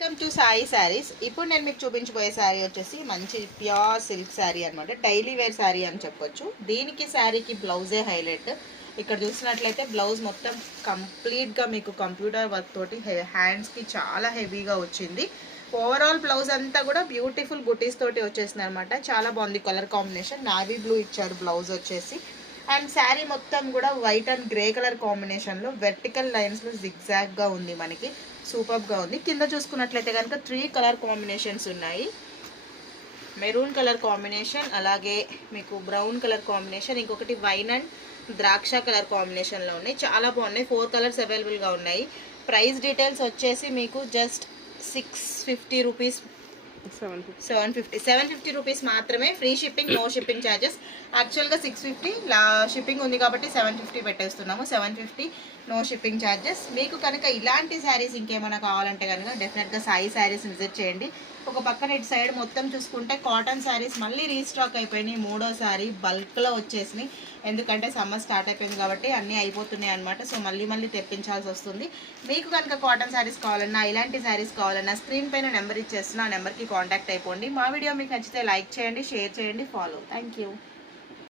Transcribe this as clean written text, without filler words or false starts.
Welcome to Sai saris. ఇప్పుడు నేను మీకు చూపించబోయే శారీ వచ్చేసి మంచి ప్యూర్ సిల్క్ శారీ అనమాట. డైలీ వేర్ శారీ అని చెప్పొచ్చు. దీనికి శారీకి బ్లౌజే హైలైట్. ఇక్కడ చూసినట్లయితే బ్లౌజ్ మొత్తం కంప్లీట్గా మీకు కంప్యూటర్ వర్క్ తోటి హ్యాండ్స్కి చాలా హెవీగా వచ్చింది. ఓవరాల్ బ్లౌజ్ అంతా కూడా బ్యూటిఫుల్ బుటీస్ తోటి వచ్చేసింది అనమాట. చాలా బాగుంది కలర్ కాంబినేషన్. నావీ బ్లూ ఇచ్చారు బ్లౌజ్ వచ్చేసి. అండ్ శారీ మొత్తం కూడా వైట్ అండ్ గ్రే కలర్ కాంబినేషన్లో వెర్టికల్ లైన్స్లో జిగ్జాగ్గా ఉంది. మనకి సూపర్గా ఉంది. కింద చూసుకున్నట్లయితే కనుక 3 కలర్ కాంబినేషన్స్ ఉన్నాయి. మెరూన్ కలర్ కాంబినేషన్, అలాగే మీకు బ్రౌన్ కలర్ కాంబినేషన్, ఇంకొకటి వైన్ అండ్ ద్రాక్ష కలర్ కాంబినేషన్లో ఉన్నాయి. చాలా బాగున్నాయి. 4 కలర్స్ అవైలబుల్గా ఉన్నాయి. ప్రైస్ డీటెయిల్స్ వచ్చేసి మీకు జస్ట్ 650 రూపీస్, 750 రూపీస్ మాత్రమే. Free shipping, no shipping charges. యాక్చువల్గా 650 షిప్పింగ్ ఉంది కాబట్టి 750 పెట్టేస్తున్నాము. 750 నో షిప్పింగ్ ఛార్జెస్. మీకు కనుక ఇలాంటి శారీస్ ఇంకేమైనా కావాలంటే కనుక డెఫినెట్గా సాయి శారీస్ విజిట్ చేయండి. ఒక పక్కన ఇటు సైడ్ మొత్తం చూసుకుంటే కాటన్ శారీస్ మళ్ళీ రీస్టాక్ అయిపోయినాయి. మూడోసారి బల్క్లో వచ్చేసినాయి. ఎందుకంటే సమ్మర్ స్టార్ట్ అయిపోయింది కాబట్టి అన్నీ అయిపోతున్నాయి అనమాట. సో మళ్ళీ తెప్పించాల్సి వస్తుంది. మీకు కనుక కాటన్ శారీస్ కావాలన్నా, ఇలాంటి శారీస్ కావాలన్నా స్క్రీన్ పైన నెంబర్ ఇచ్చేస్తున్నా. ఆ నెంబర్కి కాంటాక్ట్ అయిపోండి. మా వీడియో మీకు నచ్చితే లైక్ చేయండి, షేర్ చేయండి, ఫాలో. Thank you.